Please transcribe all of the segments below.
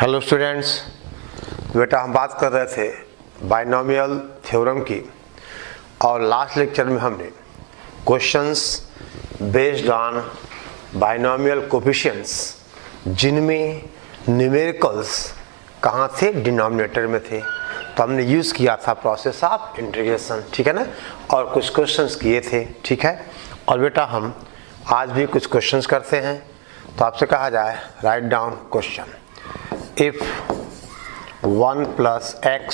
Hello students, बेटा हम बात कर रहे थे बाइनोमियल थ्योरम की और लास्ट लेक्चर में हमने questions based on binomial coefficients जिनमें न्यूमेरिकल्स कहाँ थे, डिनोमिनेटर में थे, तो हमने यूज़ किया था प्रोसेस ऑफ इंटीग्रेशन, ठीक है ना। और कुछ क्वेश्चंस किए थे, ठीक है। और बेटा हम आज भी कुछ क्वेश्चंस करते हैं, तो आपसे कहा जाए write down question. If 1 plus x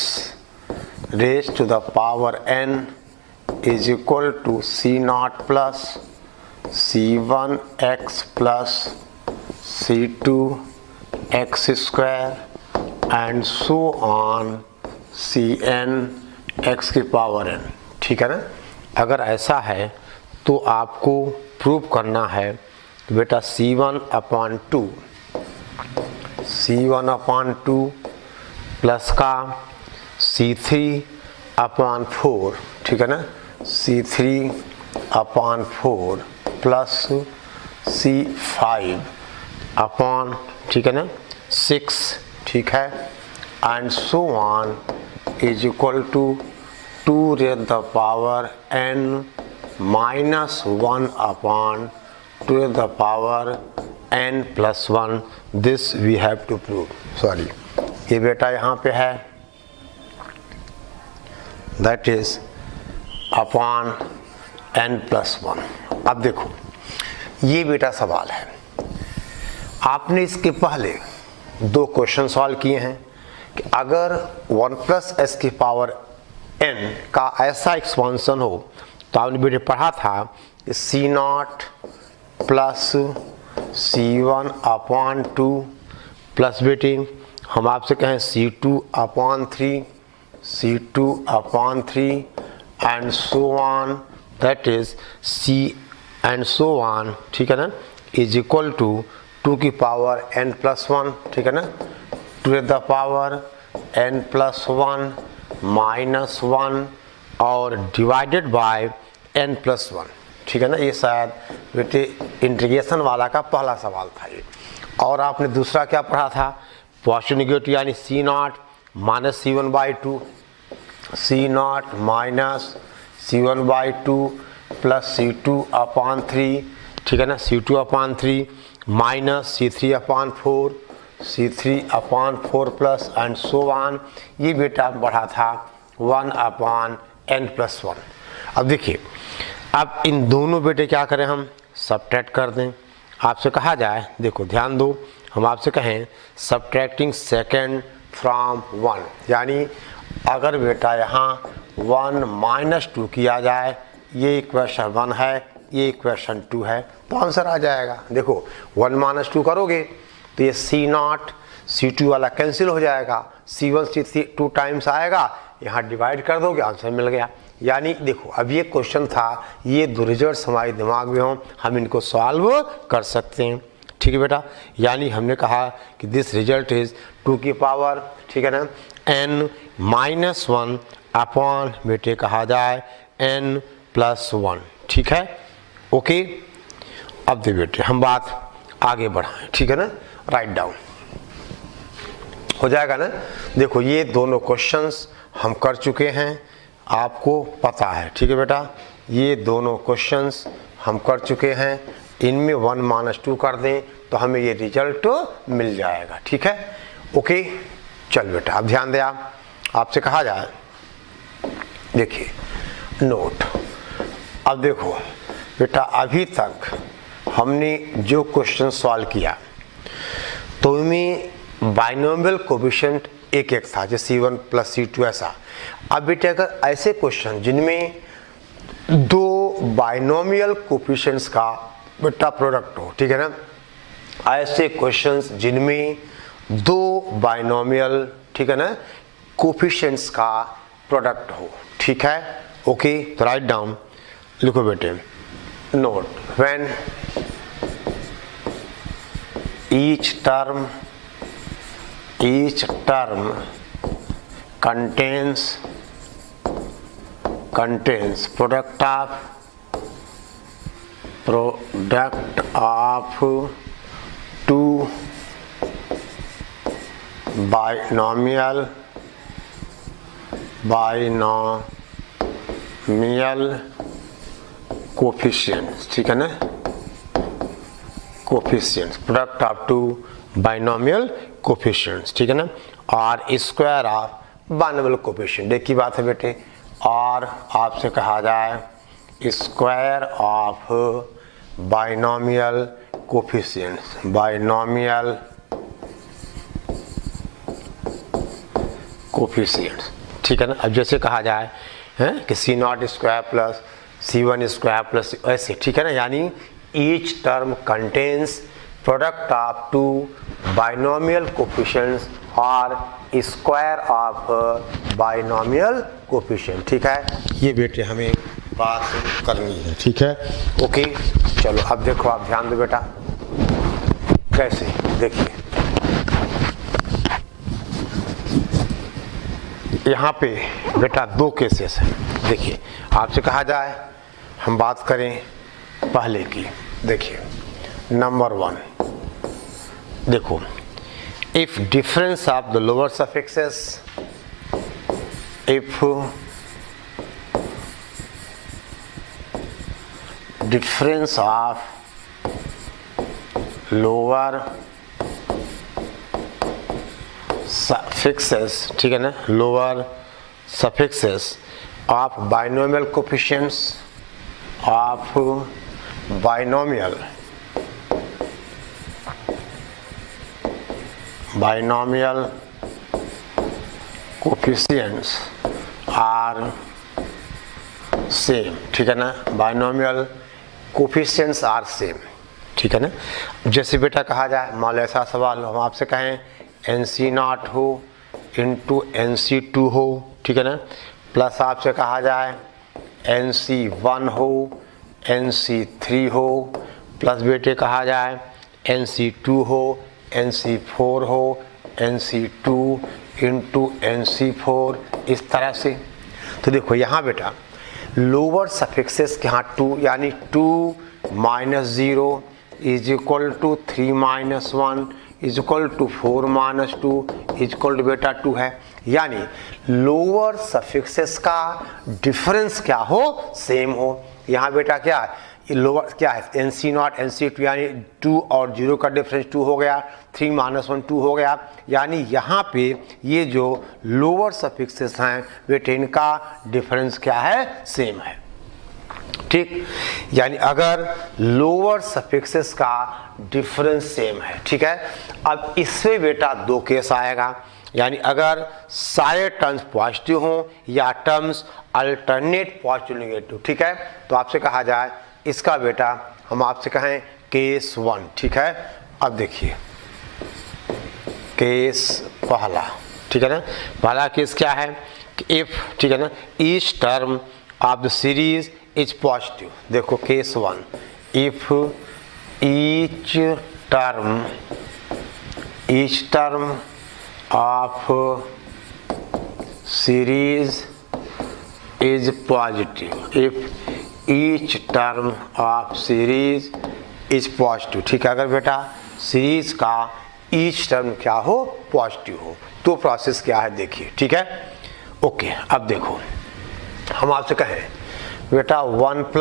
raised to the power n is equal to c0 plus c1x plus c2x square and so on cn x की पावर n, ठीक है ना। अगर ऐसा है तो आपको प्रूव करना है बेटा c1/2 प्लस का c3/4, ठीक है ना, c3/4 प्लस c5 ठीक है ना 6, ठीक है, and so on is equal to 2 raised the power n minus 1/2 raised the power n plus 1. This we have to prove. Sorry, ये बेटा यहाँ पे है, that is upon n plus 1. अब देखो ये बेटा सवाल है, आपने इसके पहले दो क्वेश्चन सॉल्व किए हैं कि अगर 1 plus s की पावर n का ऐसा एक्सपेंशन हो तो आपने बेटे पढ़ा था c0 प्लस c1/2 प्लस बेटे हम आपसे कहें c2/3 and so on, that is c and so on, ठीक है ना, इज इक्वल टू 2 की पावर n प्लस 1, ठीक है ना, 2 the power n plus 1 minus 1 और डिवाइडेड बाय n प्लस 1, ठीक है ना। ये शायद बेटे इंटीग्रेशन वाला का पहला सवाल था ये। और आपने दूसरा क्या पढ़ा था, पॉजिटिव नेगेटिव यानी c0 minus c1/2, c0 minus c1/2 plus c2/3, ठीक है ना, c2/3 minus c3/4 plus and so on. ये बेटा पढ़ा था 1/n प्लस 1। अब देखिए, अब इन दोनों बेटे क्या करें, हम सब्ट्रैक्ट कर दें। आपसे कहा जाए, देखो ध्यान दो, हम आपसे कहें सब्ट्रैक्टिंग सेकेंड फ्रॉम 1, यानी अगर बेटा यहाँ 1 माइनस 2 किया जाए, ये इक्वेशन 1 है, ये इक्वेशन 2 है, तो आंसर आ जाएगा। देखो 1 माइनस 2 करोगे तो ये c0 c2 वाला कैंसिल हो जाएगा, c1 c3 2 टाइम्स आएगा, यहाँ डिवाइड कर दोगे, आंसर मिल गया। यानी देखो अब ये क्वेश्चन था, ये दो रिजल्ट्स हमारे दिमाग में हों, हम इनको सॉल्व कर सकते हैं, ठीक है बेटा। यानी हमने कहा कि दिस रिजल्ट इज 2 की पावर, ठीक है ना, n माइनस 1 अपॉन बेटे कहा जाए n प्लस 1, ठीक है, ओके। अब दे बेटे हम बात आगे बढ़ाएं, ठीक है ना, राइट डाउन हो जाएगा ना। देखो ये दोनों क्वेश्चंस हम कर चुके हैं, आपको पता है, ठीक है बेटा, ये दोनों क्वेश्चंस हम कर चुके हैं, इनमें 1 माइनस 2 कर दें तो हमें ये रिजल्ट मिल जाएगा, ठीक है, ओके। चल बेटा अब ध्यान दें, आपसे कहा जाए, देखिए नोट। अब देखो बेटा अभी तक हमने जो क्वेश्चन सॉल्व किया तो इनमें बाइनोमियल कोफिशिएंट एक था, जैसे c1 प्लस c2 ऐसा। अब बेटे अगर ऐसे क्वेश्चन जिनमें दो बाइनोमियल कोफिशिएंट्स का बेटा प्रोडक्ट हो, ठीक है ना, ऐसे क्वेश्चंस जिनमें दो बाइनोमियल, ठीक है ना, कोफिशिएंट्स का प्रोडक्ट हो, ठीक है, ओके। तो राइट डाउन लिखो बेटे, note when each term contains product of two binomial coefficients, ठीक है ना, coefficients, product of two binomial coefficients, ठीक है ना, और स्क्वायर ऑफ बाइनोमियल कोफिशिएंट। एक ही बात है बेटे, और आपसे कहा जाए square of binomial coefficients, binomial coefficients, ठीक है ना। अब जैसे कहा जाए हैं कि C0 square plus C1 square plus ऐसे, ठीक है ना, यानी each term contains product of two binomial coefficients और स्क्वायर ऑफ बाइनोमियल कोफिशिएंट, ठीक है। ये बेटे हमें बात करनी है, ठीक है, ओके। चलो अब देखो, आप ध्यान दो बेटा, कैसे देखिए, यहाँ पे बेटा दो केसेस हैं। देखिए आपसे कहा जाए, हम बात करें पहले की, देखिए नंबर 1, देखो if difference of the lower suffixes, if difference of lower suffixes, ठीक है ना, lower suffixes of binomial coefficients of binomial coefficients are same, ठीक है ना, binomial coefficients are same, ठीक है ना। जैसे बेटा कहा जाए, मान लो ऐसा सवाल हम आपसे कहें NC0 हो इंटू NC2 हो, ठीक है ना, प्लस आपसे कहा जाए NC1 हो NC3 हो, प्लस बेटे कहा जाए NC2 हो NC4 हो NC2 इंटू NC4, इस तरह से। तो देखो यहाँ बेटा लोअर सफिक्सेस के यहाँ 2, यानी 2 - 0 is equal to 3 - 1 is equal to 4 - 2 is equal to बेटा 2 है, यानी लोअर सफिक्सेस का डिफरेंस क्या हो, सेम हो। यहाँ बेटा क्या है, लोअर क्या है, NC0 NC2, यानी 2 और 0 का डिफरेंस 2 हो गया, 3 - 1 2 हो गया, यानी यहाँ पे ये जो लोअर सफिक्सेस हैं बेटे इनका डिफरेंस क्या है, सेम है, ठीक। यानी अगर लोअर सफिक्सेस का डिफरेंस सेम है, ठीक है। अब इसमें बेटा दो केस आएगा, यानी अगर सारे टर्म्स पॉजिटिव हों या टर्म्स अल्टरनेट पॉजिटिव नेगेटिव, ठीक है, तो आपसे कहा जाए इसका बेटा हम आपसे कहें केस 1, ठीक है। अब देखिए केस पहला, ठीक है ना, पहला केस क्या है कि इफ, ठीक है ना, each term of the series is positive. देखो case 1, if each term of series is positive, if each term of series is positive, ठीक है। अगर बेटा सीरीज का ईच टर्म क्या हो, पॉजिटिव हो, तो प्रोसेस क्या है देखिए, ठीक है, ओके। अब देखो हम आपसे कहें बेटा 1 +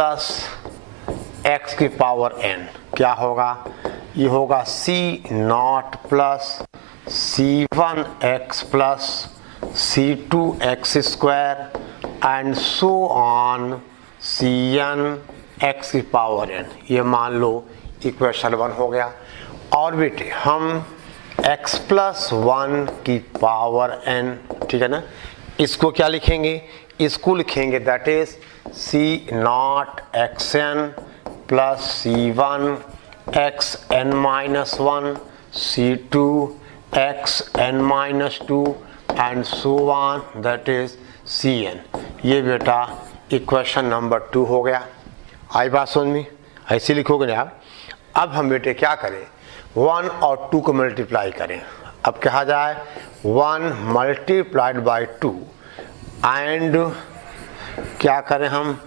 x की पावर n क्या होगा, ये होगा C0 + C1x + C2x² and so on Cn x की पावर n, ये मान लो इक्वेशन 1 हो गया। और बेटे हम x + 1 की पावर n, ठीक है ना, इसको क्या लिखेंगे, इसको लिखेंगे that is C0 xn + C1 xn - 1 C2 xn - 2 and so on that is Cn। ये बेटा इक्वेशन नंबर 2 हो गया। आई बात समझ में, ऐसे लिखोगे ना आप। अब हम बेटे क्या करें, 1 और 2 को मल्टीप्लाई करें। अब कहा जाए 1 × 2 एंड क्या करें हम,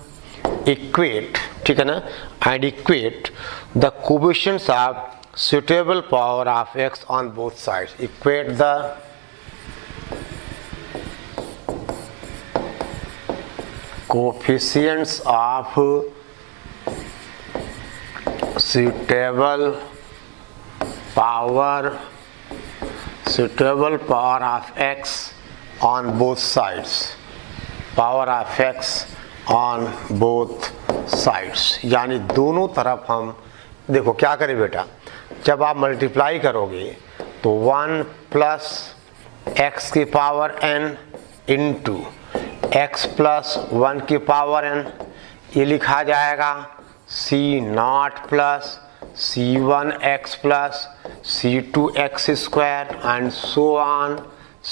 इक्वेट, ठीक है ना, and equate the coefficients of suitable power of x on both sides, equate the coefficients of suitable power of x on both sides, power of x on both sides, यानी दोनों तरफ हम देखो क्या करें बेटा, जब आप मल्टीप्लाई करोगे तो 1 प्लस एक्स की power n into x plus 1 की पावर n, ये लिखा जाएगा c naught plus c1x plus c2x square and so on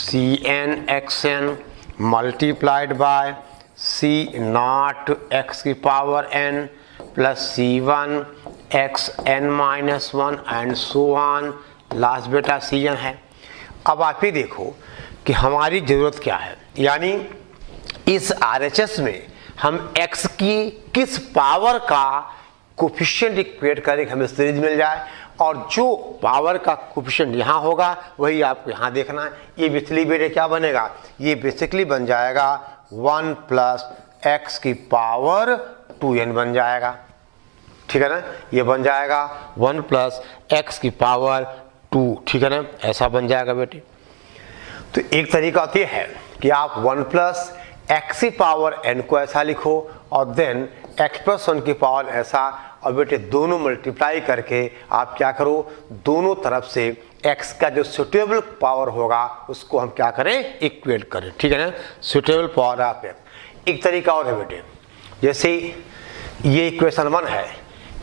cnxn multiplied by c not x की power n plus c1 xn minus 1 and so on, last बेटा cn है। अब आप ही देखो कि हमारी ज़रूरत क्या है, यानी इस RHS में हम x की किस पावर का कोफिशिएंट इक्वेट करें, हमें सीरीज मिल जाए, और जो पावर का कोफिशिएंट यहाँ होगा वही आपको यहाँ देखना है। ये बेसिकली बेटे क्या बनेगा, ये बेसिकली बन जाएगा 1 प्लस एक्स की पावर 2n बन जाएगा, ठीक है ना, ये बन जाएगा 1 प्लस एक्स की पावर 2, ठीक है ना, ऐसा बन जाएगा बेटे। तो एक तरीका तो ये है कि आप 1 प्लस एक्स की पावर n को ऐसा लिखो और देन x प्लस 1 की पावर ऐसा, और बेटे दोनों मल्टीप्लाई करके आप क्या करो, दोनों तरफ से x का जो सुटेबल पावर होगा उसको हम क्या करें, इक्वेट करें, ठीक है ना, सुटेबल पावर ऑफ x। एक तरीका और है बेटे, जैसे ये इक्वेशन 1 है,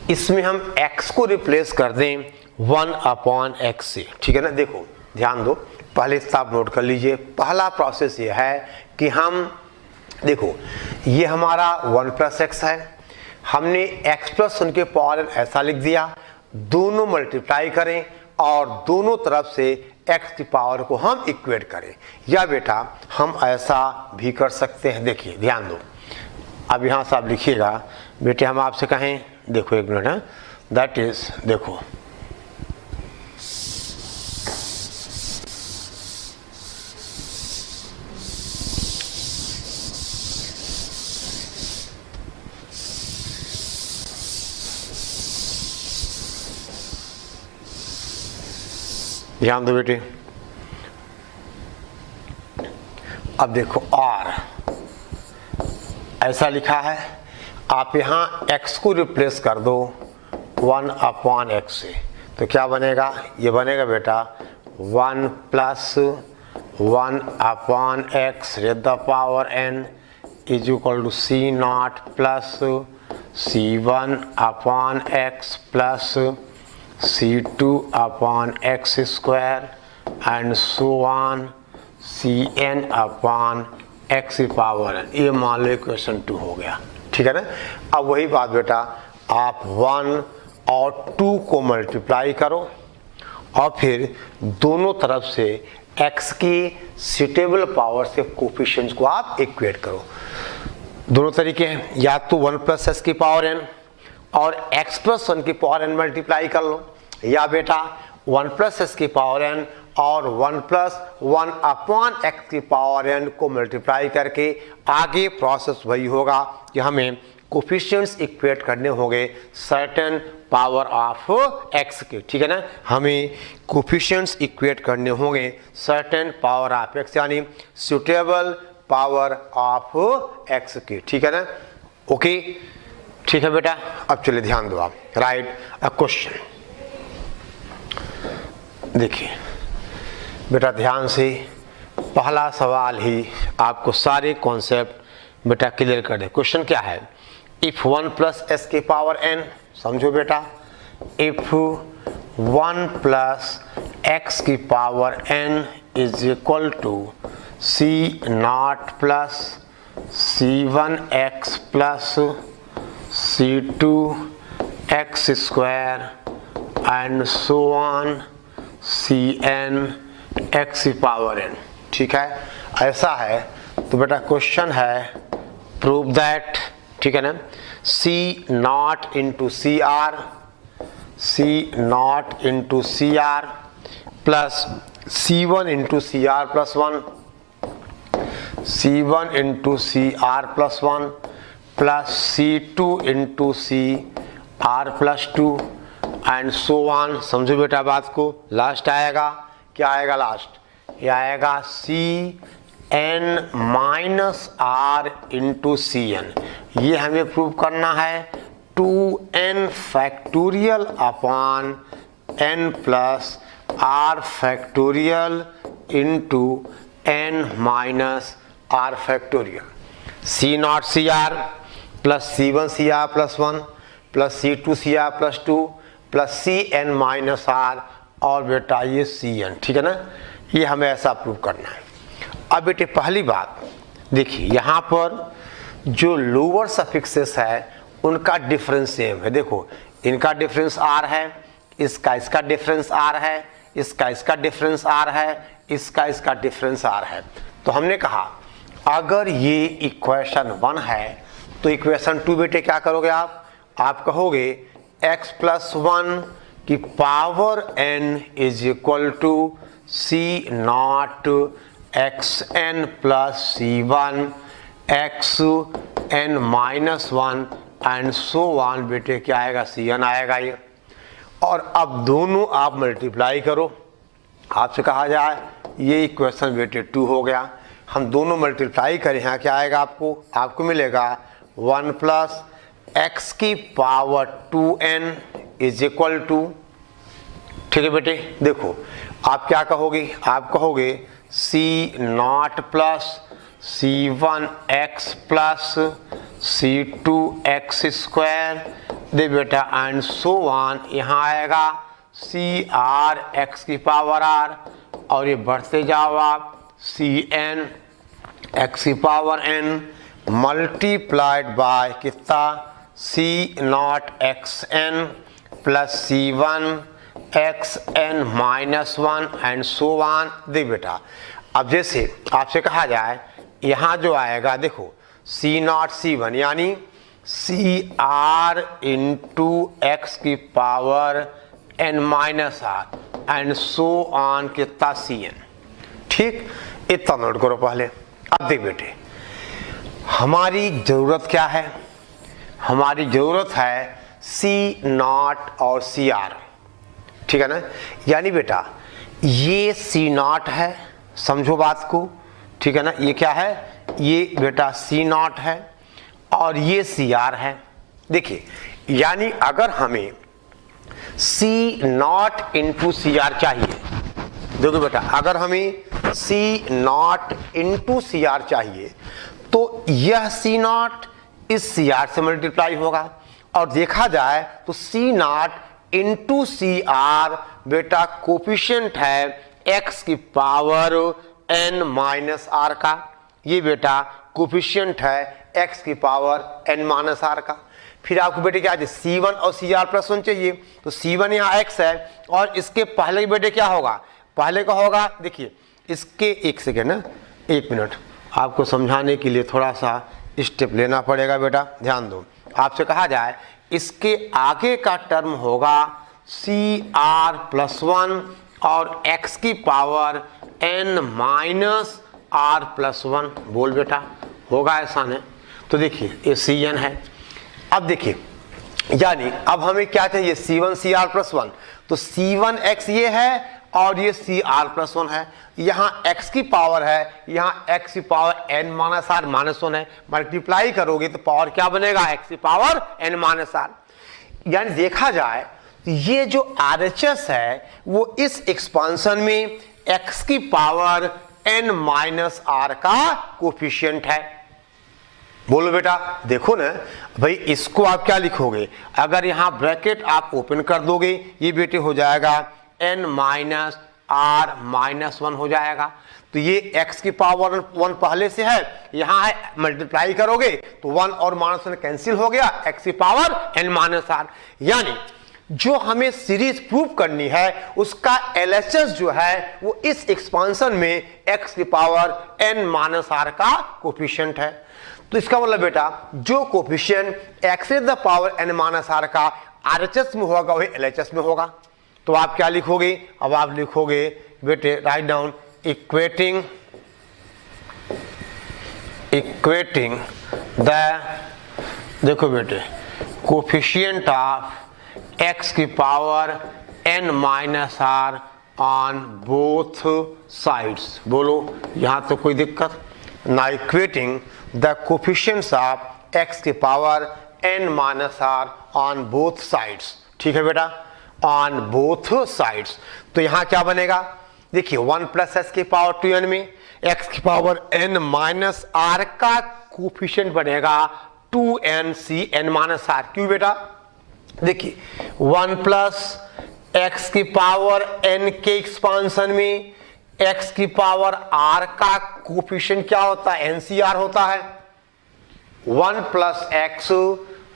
इसमें हम x को रिप्लेस कर दें 1 अपॉन x से, ठीक है ना। देखो ध्यान दो, पहले इसका आप नोट कर लीजिए। पहला प्रोसेस ये है कि हम देखो ये हमारा 1 प्लस एक्स है, हमने x प्लस 1 के पावर ऐसा लिख दिया, दोनों मल्टीप्लाई करें और दोनों तरफ से x की पावर को हम इक्वेट करें, या बेटा हम ऐसा भी कर सकते हैं। देखिए ध्यान दो, अब यहाँ से आप लिखिएगा बेटे, हम आपसे कहें, देखो एक मिनट है, दैट इज देखो ध्यान दो बेटे, अब देखो r ऐसा लिखा है, आप यहाँ x को रिप्लेस कर दो 1 अपॉन x से, तो क्या बनेगा, ये बनेगा बेटा 1 plus 1 upon x raise the power n is equal to c naught plus c1 upon x plus c2 upon x square and so on cn upon x की पावर n। ये मान लो इक्वेशन 2 हो गया, ठीक है ना। अब वही बात बेटा, आप 1 और 2 को मल्टीप्लाई करो और फिर दोनों तरफ से x की सुटेबल पावर से कोफिशिएंट्स को आप इक्वेट करो। दोनों तरीके हैं, या तो 1 प्लस एक्स की पावर n और x प्लस 1 की पावर n मल्टीप्लाई कर लो, या बेटा 1 प्लस एक्स की पावर n और 1 प्लस 1 अपॉन एक्स की पावर n को मल्टीप्लाई करके आगे प्रोसेस वही होगा कि हमें कोफिशिएंट्स इक्वेट करने होंगे सर्टेन पावर ऑफ x के, ठीक है ना, हमें कोफिशिएंट्स इक्वेट करने होंगे सर्टेन पावर ऑफ x, यानी सुटेबल पावर ऑफ x के, ठीक है ना। ओके, ठीक है बेटा। अब चलिए ध्यान दो, आप राइट अ क्वेश्चन। देखिए बेटा ध्यान से, पहला सवाल ही आपको सारे कॉन्सेप्ट बेटा क्लियर कर दे। क्वेश्चन क्या है, इफ 1 प्लस एस की पावर n, समझो बेटा, इफ 1 प्लस एक्स की power n is equal to c naught plus c1x plus c2x square and so on cn x की पावर n, ठीक है, ऐसा है। तो बेटा क्वेश्चन है प्रूव दैट, ठीक है ना, c naught into C R plus c1 into C R plus 1, c1 into C R plus 1 plus C2 into C R plus 2 and so on. समझो बेटा बात को। लास्ट आएगा, क्या आएगा लास्ट? ये आएगा CN minus R into CN। ये हमें प्रूव करना है 2n factorial upon n plus R factorial into n minus R factorial. C0 CR plus C1 CR plus 1 plus C2 CR plus 2 plus CN minus R और बेटा ये CN, ठीक है ना। ये हमें ऐसा प्रूव करना है। अब बेटे पहली बात देखिए, यहाँ पर जो लोअर सफिक्सेस है उनका डिफरेंस सेम है। देखो इनका डिफरेंस R है, इसका डिफरेंस R है, इसका डिफरेंस R है, इसका डिफरेंस R है। तो हमने कहा अगर ये इक्वेशन 1 है तो इक्वेशन 2 बेटे क्या करोगे आप कहोगे x प्लस 1 की power n is equal to C naught xn plus C1 xn minus 1 and so on. बेटे क्या आएगा? Cn आएगा ये। और अब दोनों आप मल्टीप्लाई करो। आपसे कहा जाए ये इक्वेशन बेटे 2 हो गया, हम दोनों मल्टीप्लाई करें, यहाँ क्या आएगा आपको मिलेगा 1 प्लस x की power 2n is equal to, ठीक है बेटे। देखो आप क्या कहोगे? आप कहोगे C0 plus C1x plus C2x square दे बेटा एंड सो वन। यहाँ आएगा CRx की पावर r और ये बढ़ते जाओ आप CN x की पावर n मल्टीप्लाइड बाय कितना? C0 xn plus C1 xn minus 1 and so on दे बेटा। अब जैसे आपसे कहा जाए यहाँ जो आएगा देखो C0 C1 यानी CR इंटू x की power n minus r and so on कितना CN, ठीक। इतना नोट करो पहले। अब देख बेटे हमारी जरूरत क्या है? हमारी जरूरत है C0 और CR, ठीक है ना। यानी बेटा ये C0 है, समझो बात को, ठीक है ना। ये क्या है? ये बेटा C0 है और ये CR है। देखिए यानी अगर हमें C0 इंटू CR चाहिए, देखो बेटा अगर हमें C0 इंटू CR चाहिए तो यह C0 इस CR से मल्टीप्लाई होगा और देखा जाए तो C0 इंटू CR बेटा कोफिशिएंट है x की पावर n माइनस r का। ये बेटा कोफिशिएंट है x की पावर n माइनस r का। फिर आपको बेटे क्या चाहिए? C1 और CR प्लस 1 चाहिए। तो C1 यहाँ x है और इसके पहले बेटे क्या होगा? पहले का होगा, देखिए इसके एक सेकेंड ना, 1 मिनट आपको समझाने के लिए थोड़ा सा स्टेप लेना पड़ेगा बेटा, ध्यान दो। आपसे कहा जाए इसके आगे का टर्म होगा CR प्लस 1 और x की power n minus R plus 1। बोल बेटा होगा ऐसा नहीं? तो देखिए ये CN है। अब देखिए यानी अब हमें क्या चाहिए? C1 CR plus 1। तो C1x ये है और ये CR प्लस 1 है। यहाँ x की पावर है, यहाँ x की power n minus r minus 1 है। मल्टीप्लाई करोगे तो पावर क्या बनेगा? x की पावर n माइनस r। यानी देखा जाए तो ये जो RHS है वो इस एक्सपांशन में x की पावर n माइनस r का कोफिशिएंट है। बोलो बेटा देखो ना भाई, इसको आप क्या लिखोगे? अगर यहाँ ब्रैकेट आप ओपन कर दोगे ये बेटे हो जाएगा n माइनस r माइनस 1 हो जाएगा। तो ये x की पावर 1 पहले से है, यहाँ है, मल्टीप्लाई करोगे तो 1 और माइनस 1 कैंसिल हो गया, x की पावर n माइनस r। यानी जो हमें सीरीज प्रूव करनी है उसका LHS जो है वो इस एक्सपांशन में x की पावर n माइनस r का कोफिशिएंट है। तो इसका मतलब बेटा जो coefficient x to the power n minus r का RHS में होगा वही LHS में होगा। तो आप क्या लिखोगे? अब आप लिखोगे बेटे, राइट डाउन इक्वेटिंग द देखो बेटे, कोफिशिएंट ऑफ एक्स की power n minus r on both sides. बोलो यहाँ तो कोई दिक्कत ना। Equating the coefficients of x की power n minus r on both sides. ठीक है बेटा, ऑन बोथ साइड्स। तो यहाँ क्या बनेगा, देखिए 1 प्लस एस की पावर 2n में x की पावर n माइनस आर का कोफिशिएंट बनेगा 2nc n माइनस आर। क्यों बेटा, देखिए 1 प्लस x की पावर n के एक्सपांशन में x की पावर r का कोफिशिएंट क्या होता है, ncr होता है। 1 plus x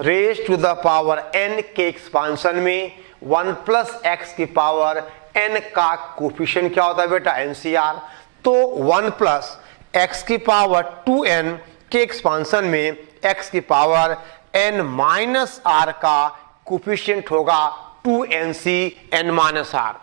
raise to the power n के एक्सपांशन में 1 प्लस x की पावर n का कोफिशिएंट क्या होता है बेटा, ncr। तो 1 प्लस x की पावर 2n के एक्सपांशन में x की पावर n माइनस r का कोफिशिएंट होगा 2nc n माइनस r।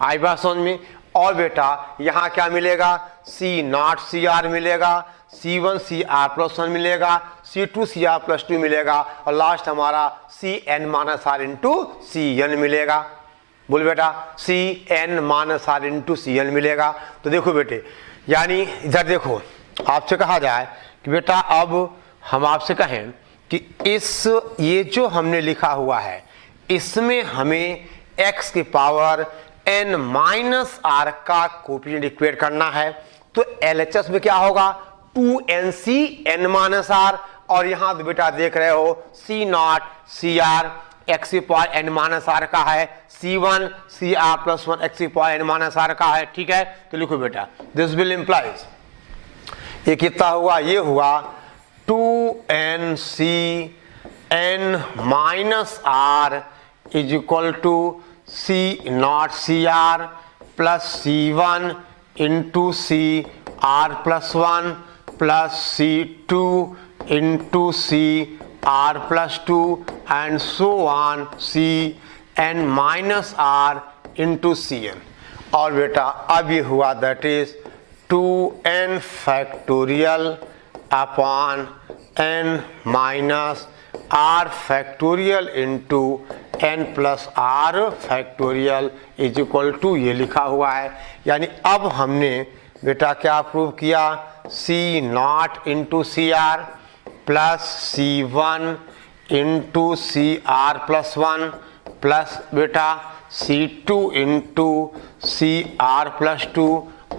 आई बात समझ में। और बेटा यहाँ क्या मिलेगा, c नॉट cr मिलेगा, c1 cr प्लस 1 मिलेगा, c2 cr प्लस 2 मिलेगा और लास्ट हमारा cn minus r into cn मिलेगा। बोल बेटा, cn minus r into cn मिलेगा। तो देखो बेटे, यानी इधर देखो, आपसे कहा जाए कि बेटा अब हम आपसे कहें कि इस ये जो हमने लिखा हुआ है इसमें हमें x की पावर n माइनस r का कोफिशिएंट इक्वेट करना है। तो LHS में क्या होगा, 2nc n माइनस r, और यहाँ तो बेटा देख रहे हो c नॉट cr x की पावर n माइनस r का है, c1 cr प्लस 1 x की पावर n माइनस r का है। ठीक है, तो लिखो बेटा, दिस विल इम्प्लाइज, ये कितना हुआ, ये हुआ 2nc n minus r is equal to c naught cr plus c1 into c r plus 1 plus c2 into c r plus 2 and so on c n minus r into cn। और बेटा अब ये हुआ that is 2n factorial upon n minus r factorial into n plus r factorial is equal to, ये लिखा हुआ है। यानी अब हमने बेटा क्या प्रूव किया, c naught into C R plus c1 into C R plus 1 plus बेटा c2 into C R plus 2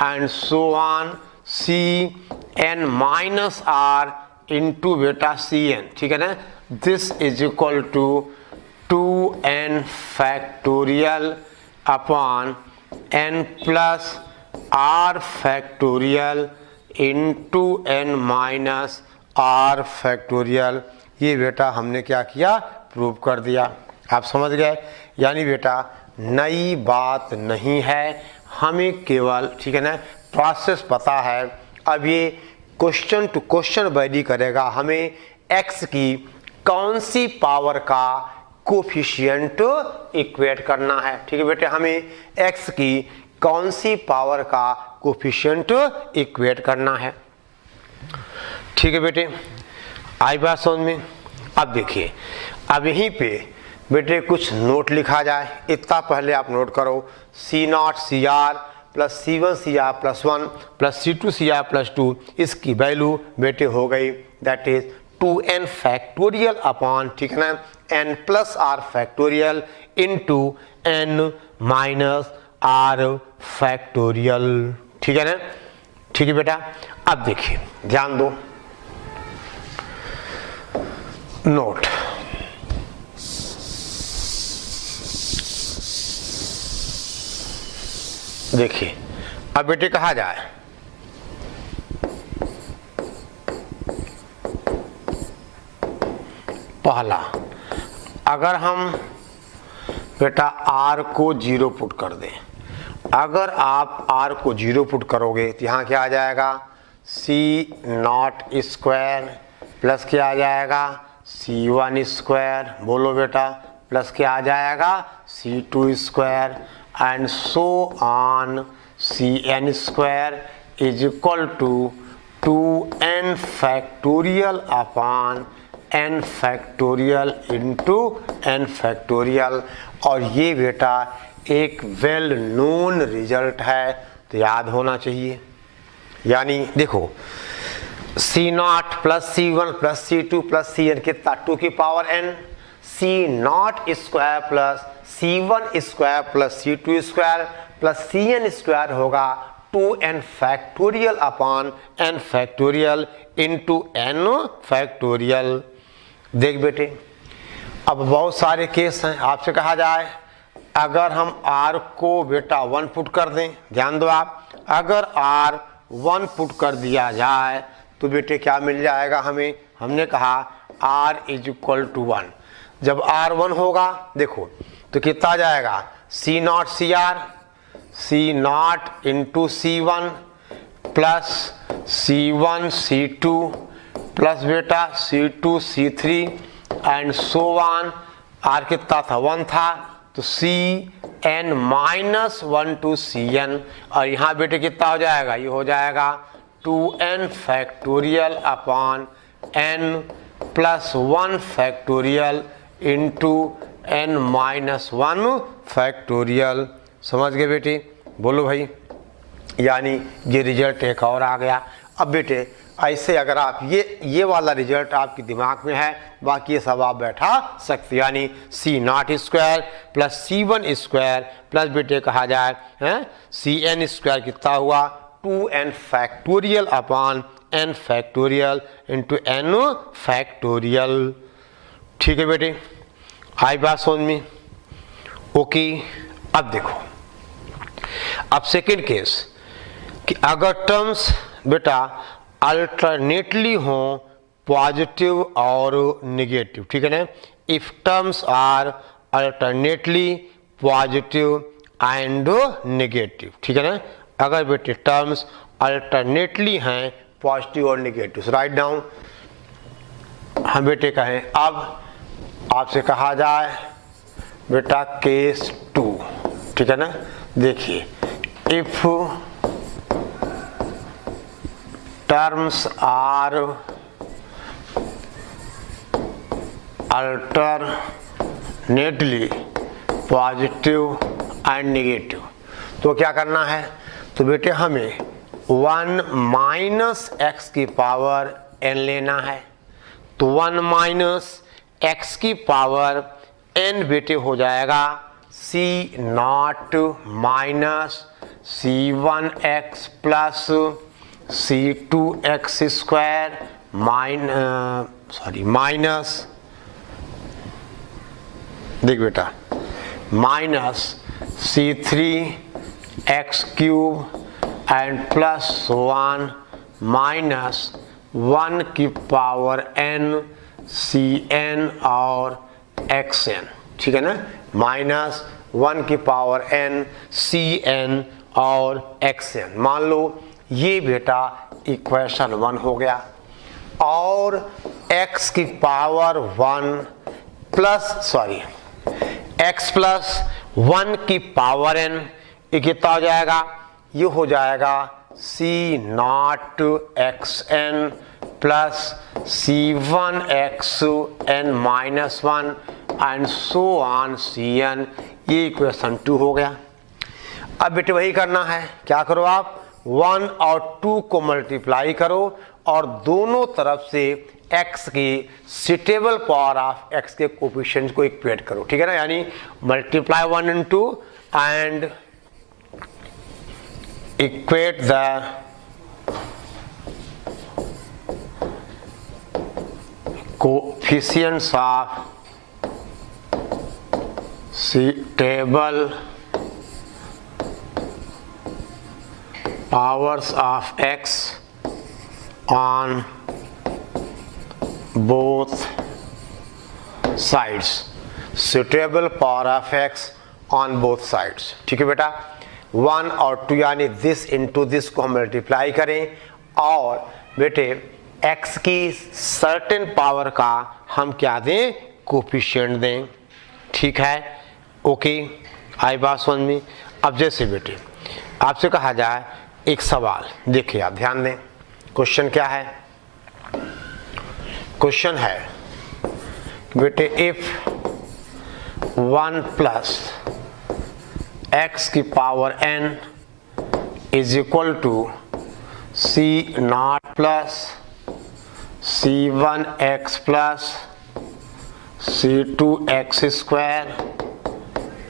and so on cn minus r into बेटा cn। ठीक है ना, this is equal to 2n factorial upon n plus r factorial into n minus r factorial. ये बेटा हमने क्या किया, प्रूव कर दिया। आप समझ गए, यानी बेटा नई बात नहीं है, हमें केवल ठीक है ना प्रोसेस पता है। अब ये क्वेश्चन टू क्वेश्चन वैरी करेगा, हमें x की कौन सी पावर का कोफिशिएंट इक्वेट करना है। ठीक है बेटे, हमें x की कौन सी पावर का कोफिशिएंट इक्वेट करना है। ठीक है बेटे, आई बात समझ में। अब देखिए, अब यहीं पे बेटे कुछ नोट लिखा जाए, इतना पहले आप नोट करो, c naught C are plus c1 cr plus 1 plus c2 cr plus 2, इसकी वैल्यू बेटे हो गई that is 2n factorial upon ठीक है ना n plus r factorial into n minus r factorial. ठीक है ना, ठीक है बेटा। अब देखिए, ध्यान दो, नोट, देखिए अब बेटे कहा जाए पहला, अगर हम बेटा r को 0 पुट कर दें, अगर आप r को 0 पुट करोगे तो यहाँ क्या आ जाएगा, c नॉट स्क्वायर प्लस क्या आ जाएगा, c1 स्क्वायर, बोलो बेटा, प्लस क्या आ जाएगा, c2 square and so on cn square is equal to 2n factorial upon n factorial into n factorial. और ये बेटा एक वेल नोन रिजल्ट है, तो याद होना चाहिए। यानी देखो C0 plus C1 plus C2 plus Cn कितना 2 की power n, C0 square plus C1 square plus C2 square plus Cn square होगा 2n factorial upon n factorial into n factorial. देख बेटे, अब बहुत सारे केस हैं, आपसे कहा जाए अगर हम r को बेटा 1 पुट कर दें, ध्यान दो आप, अगर r 1 पुट कर दिया जाए तो बेटे क्या मिल जाएगा हमें, हमने कहा r इज इक्वल टू 1। जब r 1 होगा देखो तो कितना आ जाएगा C0 CR, C0 into C1 plus C1 C2 plus बेटा C2 C3 and so on. R कितना था 1 था, तो Cn माइनस 1 टू Cn, और यहाँ बेटे कितना हो जाएगा, ये हो जाएगा 2n factorial upon n plus 1 factorial into n minus 1 factorial. समझ गए बेटे, बोलो भाई। यानी ये रिजल्ट एक और आ गया। अब बेटे ऐसे अगर आप ये वाला रिजल्ट आपके दिमाग में है, बाकी ये सब आप बैठा सकते, यानी C0 square plus C1 square plus बेटे कहा जाए Cn स्क्वायर कितना हुआ 2n factorial upon n factorial into n factorial. ठीक है बेटे, आई बात समझ में? ओके। अब देखो, अब सेकेंड केस कि अगर टर्म्स बेटा अल्टरनेटली हो पॉजिटिव और निगेटिव, ठीक है ना, if terms are alternately positive and negative, ठीक है ना, अगर बेटे टर्म्स अल्टरनेटली हैं पॉजिटिव और निगेटिव, राइट डाउन। हम बेटे कहें अब आपसे कहा जाए बेटा केस 2, ठीक है ना, देखिए if terms are alternately positive and negative, तो क्या करना है, तो बेटे हमें 1 माइनस एक्स की पावर n लेना है। तो 1 माइनस एक्स की पावर n बेटे हो जाएगा C0 minus C1x plus C2x square minus देख बेटा minus C3x cube and plus 1 minus 1 की पावर n Cn और xn, ठीक है ना, माइनस 1 की पावर n Cn और xn। मान लो ये बेटा इक्वेशन 1 हो गया, और x की पावर 1 प्लस x प्लस 1 की पावर n, ये कितना हो जाएगा, ये हो जाएगा C0 xn plus C1xn minus 1 and so on Cn। ये इक्वेशन 2 हो गया। अब बेटे वही करना है, क्या करो आप 1 और 2 को मल्टीप्लाई करो और दोनों तरफ से x की सुटेबल पावर ऑफ x के कोफिशिएंट को इक्वेट करो, ठीक है ना, यानी multiply 1 and 2 and equate the coefficients of suitable powers of x on both sides, suitable power of x on both sides, ठीक है बेटा। 1 और 2 यानी दिस इंटू दिस को हम मल्टीप्लाई करें और बेटे x की सर्टेन पावर का हम क्या दें, कोफिशिएंट दें, ठीक है। ओके, आई बात समझ में? अब जैसे बेटे आपसे कहा जाए एक सवाल, देखिए आप ध्यान दें, क्वेश्चन क्या है, क्वेश्चन है बेटे इफ 1 प्लस x की power n is equal to c0 plus c1x plus c2x square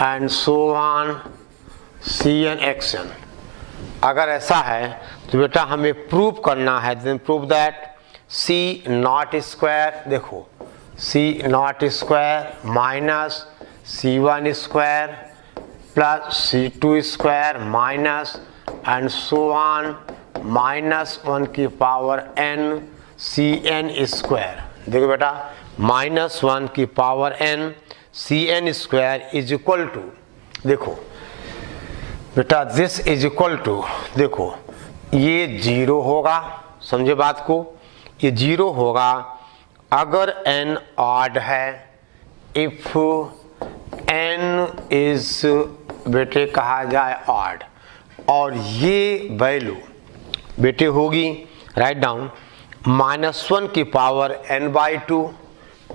and so on cnxn। अगर ऐसा है तो बेटा हमें प्रूव करना है, then prove that c0 square, देखो c0 square minus c1 square plus c2 square minus and so on -1 की पावर n cn स्क्वायर। देखो बेटा -1 की power n cn square is equal to, देखो बेटा दिस इज इक्वल टू, देखो ये 0 होगा, समझे बात को, ये 0 होगा अगर n ऑड है, इफ n इज बेटे कहा जाए ऑड, और ये वैल्यू बेटे होगी, राइट डाउन, -1 की पावर n/2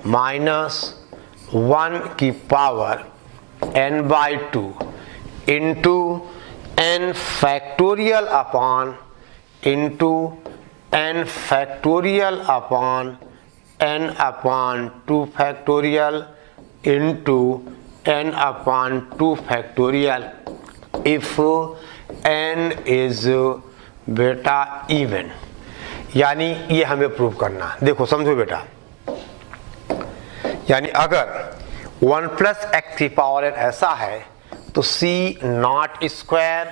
-1 की power n/2 into n factorial upon into n factorial upon n/2 factorial into n/2 factorial if n is बेटा इवन। यानी ये हमें प्रूव करना, देखो समझो बेटा, यानी अगर 1 प्लस x की पावर n ऐसा है तो c0 square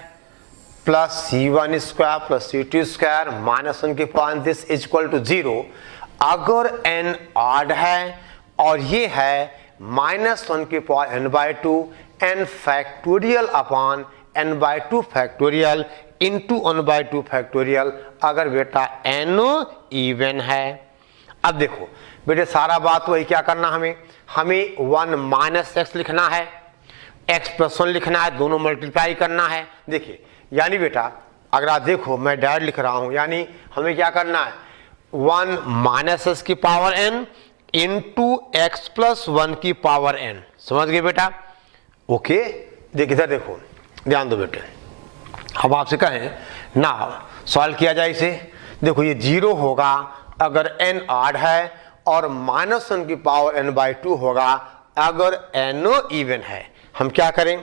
plus c1 square plus c2 square -1 की power this is equal to 0 अगर n ऑड है, और ये है -1 की power n/2 n factorial upon n/2 factorial into 1/2 factorial अगर बेटा n इवन है। अब देखो बेटे सारा बात वही क्या करना, हमें 1 माइनस x लिखना है, x प्लस 1 लिखना है, दोनों मल्टीप्लाई करना है। देखिए यानी बेटा अगर आप देखो मैं डायरेक्ट लिख रहा हूं, यानी हमें क्या करना है 1 माइनस x की power n into x plus 1 की पावर n। समझ गए बेटा? ओके, देख इधर देखो, ध्यान दो बेटे, अब आपसे कहें ना सॉल्व किया जाए इसे, देखो ये 0 होगा अगर n ऑड है और -1 की पावर n/2 होगा अगर n इवन है। हम क्या करें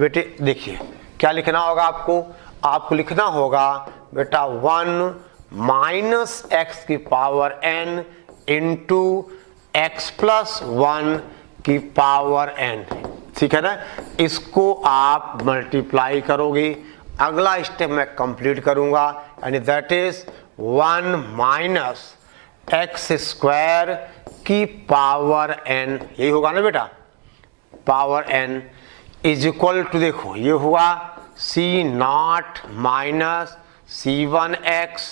बेटे, देखिए क्या लिखना होगा आपको लिखना होगा बेटा 1 माइनस x की power n into x plus 1 की पावर n, ठीक है ना। इसको आप मल्टीप्लाई करोगे, अगला स्टेप मैं कंप्लीट करूंगा, यानी that is 1 minus x square की पावर n, यही होगा ना बेटा, power n is equal to, देखो ये हुआ c0 minus c1x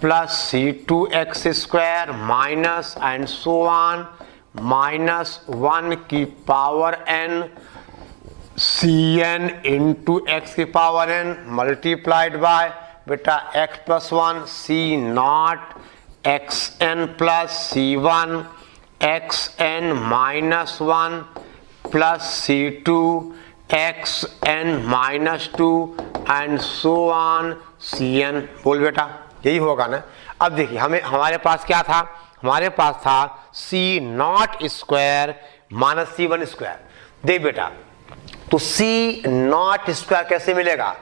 plus c2x square minus and so on -1 की power n cn into x की पावर n मल्टीप्लाइड बाय बेटा x plus 1 c0 xn plus c1 xn minus 1 plus c2 xn minus 2 and so on cn। बोल बेटा यही होगा ना। अब देखिए हमारे पास क्या था, हमारे पास था c0 square minus c1 square. देख बेटा तो c0 स्क्वायर कैसे मिलेगा,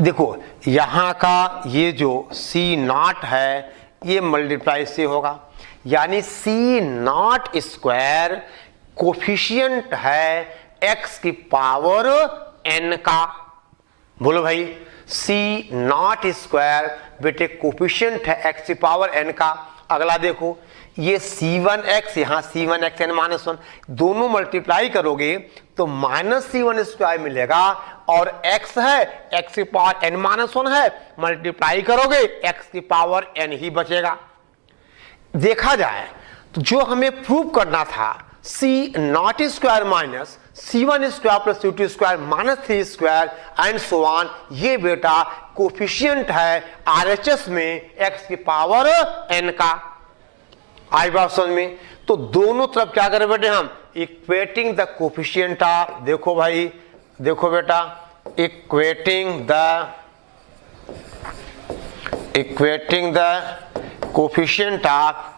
देखो यहाँ का ये जो c0 है ये मल्टीप्लाई से होगा, यानी c0 स्क्वायर कोफिशिएंट है x की पावर n का। बोलो भाई c0 स्क्वायर बेटे कोफिशिएंट है x की पावर n का। अगला देखो ये c1x, यहाँ c1x n माइनस 1, दोनों मल्टीप्लाई करोगे तो -c1 स्क्वायर मिलेगा, और x है x की पावर n माइनस 1 है, मल्टीप्लाई करोगे x की पावर n ही बचेगा। देखा जाए तो जो हमें प्रूव करना था c0 square minus c1 square plus c2 square minus 3 square and so on, ये बेटा कोफिशिएंट है RHS में x की पावर n का। आई बात समझ में? तो दोनों तरफ क्या करें बेटे हम इक्वेटिंग द कोफिशिएंट ऑफ, देखो भाई देखो बेटा, equating the coefficient of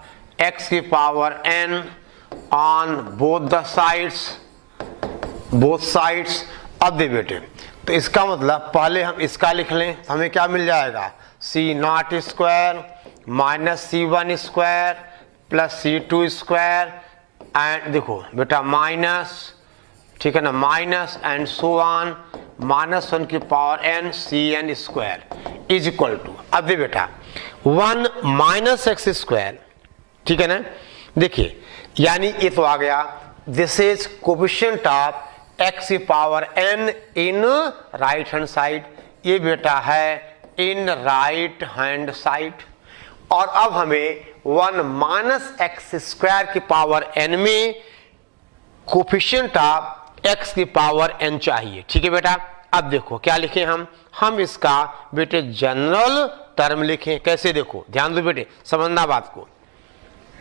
x की power n on both sides. अब दे बेटे, तो इसका मतलब पहले हम इसका लिख लें, हमें क्या मिल जाएगा, c0 square minus c1 square plus c2 square and देखो बेटा माइनस, ठीक है ना, माइनस एंड सो ऑन -1 की power n cn square is equal to, अब दे बेटा 1 माइनस एक्स स्क्वायर, ठीक है ना। देखिए यानी ये तो आ गया, this is coefficient of x की power n in right hand side, ये बेटा है इन राइट हैंड साइड। और अब हमें 1 माइनस एक्स स्क्वायर की पावर n में कोफिशिएंट ऑफ x की पावर n चाहिए, ठीक है बेटा। अब देखो क्या लिखें हम इसका बेटे जनरल टर्म लिखें, कैसे, देखो ध्यान दो बेटे, समझना बात को।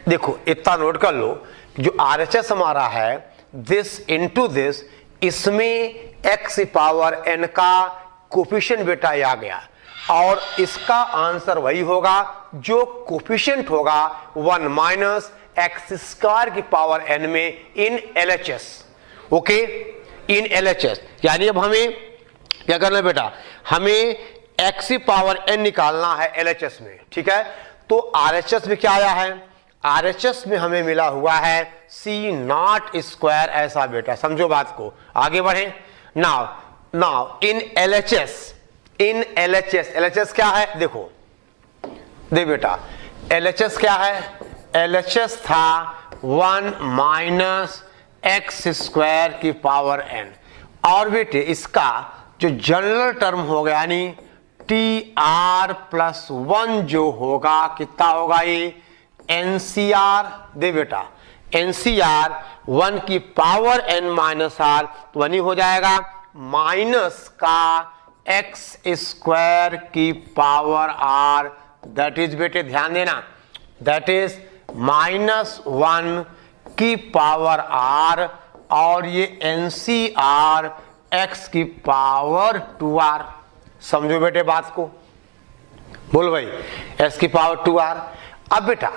देखो इतना नोट कर लो, जो RHS हमारा है दिस इनटू दिस, इसमें x की पावर n का कोफिशिएंट बेटा आ गया, और इसका आंसर वही होगा जो कोफिशिएंट होगा 1 माइनस एक्स स्क्वायर की पावर n में इन LHS, ओके, इन LHS। यानी अब हमें क्या करना है बेटा, हमें x की पावर n निकालना है LHS में, ठीक है। तो RHS में क्या आया है, RHS में हमें मिला हुआ है c0 स्क्वायर, ऐसा बेटा, समझो बात को, आगे बढ़े। नाउ इन LHS क्या है, देखो दे बेटा, LHS क्या है, LHS था 1 माइनस एक्स स्क्वायर की पावर n, और बेटे इसका जो जनरल टर्म होगा यानी TR प्लस 1 जो होगा, कितना होगा ये NCR, दे बेटा NCR 1 की पावर n माइनस r, तो 1 ही हो जाएगा, माइनस का x स्क्वायर की पावर r, दैट इज बेटे ध्यान देना, दैट इज -1 की पावर r, और ये NCR x की पावर 2r, समझो बेटे बात को, बोल भाई x की पावर 2r। अब बेटा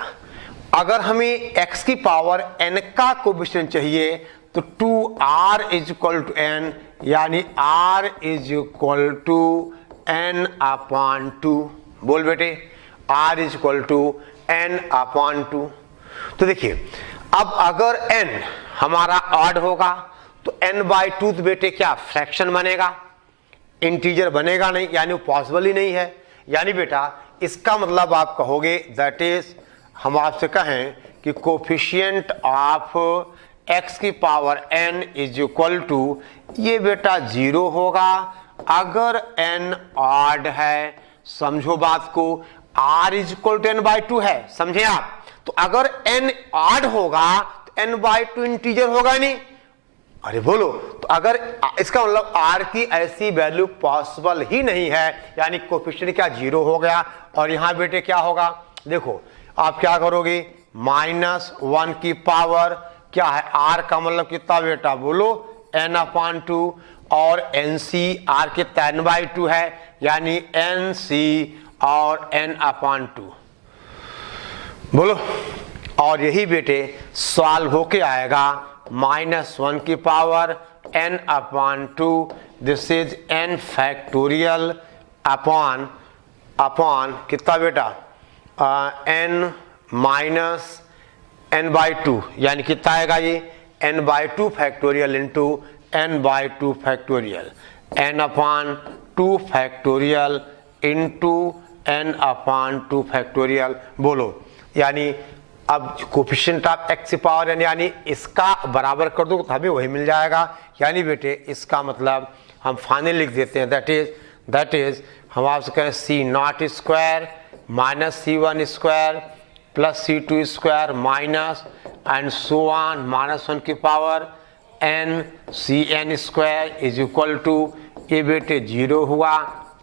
अगर हमें x की पावर n का कोफिशिएंट चाहिए तो 2r is equal to n, यानी r is equal to n upon 2, बोल बेटे r is equal to n upon 2। तो देखिए अब अगर n हमारा ऑड होगा तो n बाई 2 तो बेटे क्या फ्रैक्शन बनेगा, इंटीजर बनेगा नहीं, यानी पॉसिबल ही नहीं है। यानी बेटा इसका मतलब आप कहोगे दैट इज, हम आपसे कहें कि कोफिशिएंट ऑफ x की power n is equal to, ये बेटा 0 होगा अगर n ऑड है, समझो बात को, r is equal to n by 2 है, समझे आप। तो अगर n ऑड होगा तो n बाई 2 इंटीजर होगा नहीं, अरे बोलो, तो अगर इसका मतलब r की ऐसी वैल्यू पॉसिबल ही नहीं है, यानी कोफिशिएंट क्या 0 हो गया। और यहां बेटे क्या होगा, देखो आप क्या करोगे, -1 की पावर क्या है, r का मतलब कितना बेटा, बोलो n अपॉन 2, और NC r कितना n बाई 2 है, यानी NC और n अपॉन 2, बोलो। और यही बेटे सॉल्व होके आएगा -1 की power n upon 2, this is n factorial upon कितना बेटा, n माइनस n बाई 2, यानी कितना आएगा ये n by 2 factorial into n by 2 factorial, n upon 2 factorial into n upon 2 factorial, बोलो। यानी अब कोफिशिएंट ऑफ x की पावर n, यानी इसका बराबर कर दो तो हमें वही मिल जाएगा। यानी बेटे इसका मतलब हम फाइनल लिख देते हैं, दैट इज हम आपसे कहें c0 square minus c1 square plus c2 square minus and so on -1 की power n cn square is equal to, ये बेटे 0 हुआ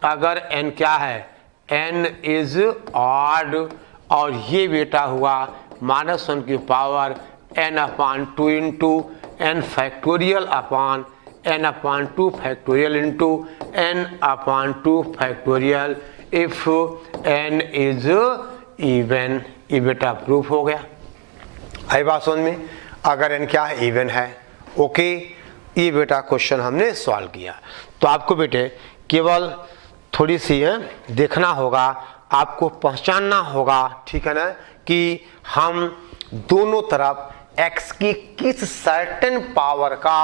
अगर n क्या है, n इज ऑड, और ये बेटा हुआ -1 की power n upon 2 into n factorial upon n upon 2 factorial into n upon 2 factorial if n is even। ये बेटा प्रूफ हो गया। आई बात समझ में? अगर n क्या है, इवन है। ओके, ये बेटा क्वेश्चन हमने सॉल्व किया। तो आपको बेटे केवल थोड़ी सी देखना होगा, आपको पहचानना होगा, ठीक है ना, कि हम दोनों तरफ x की किस सर्टेन पावर का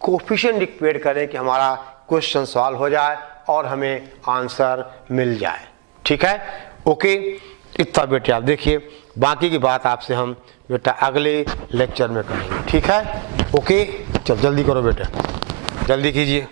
कोफिशिएंट इक्वेट करें कि हमारा क्वेश्चन सॉल्व हो जाए और हमें आंसर मिल जाए। ठीक है, ओके, इतना बेटे आप देखिए, बाकी की बात आपसे हम बेटा अगले लेक्चर में करेंगे। ठीक है, ओके, चल जल्दी करो बेटे, जल्दी कीजिए।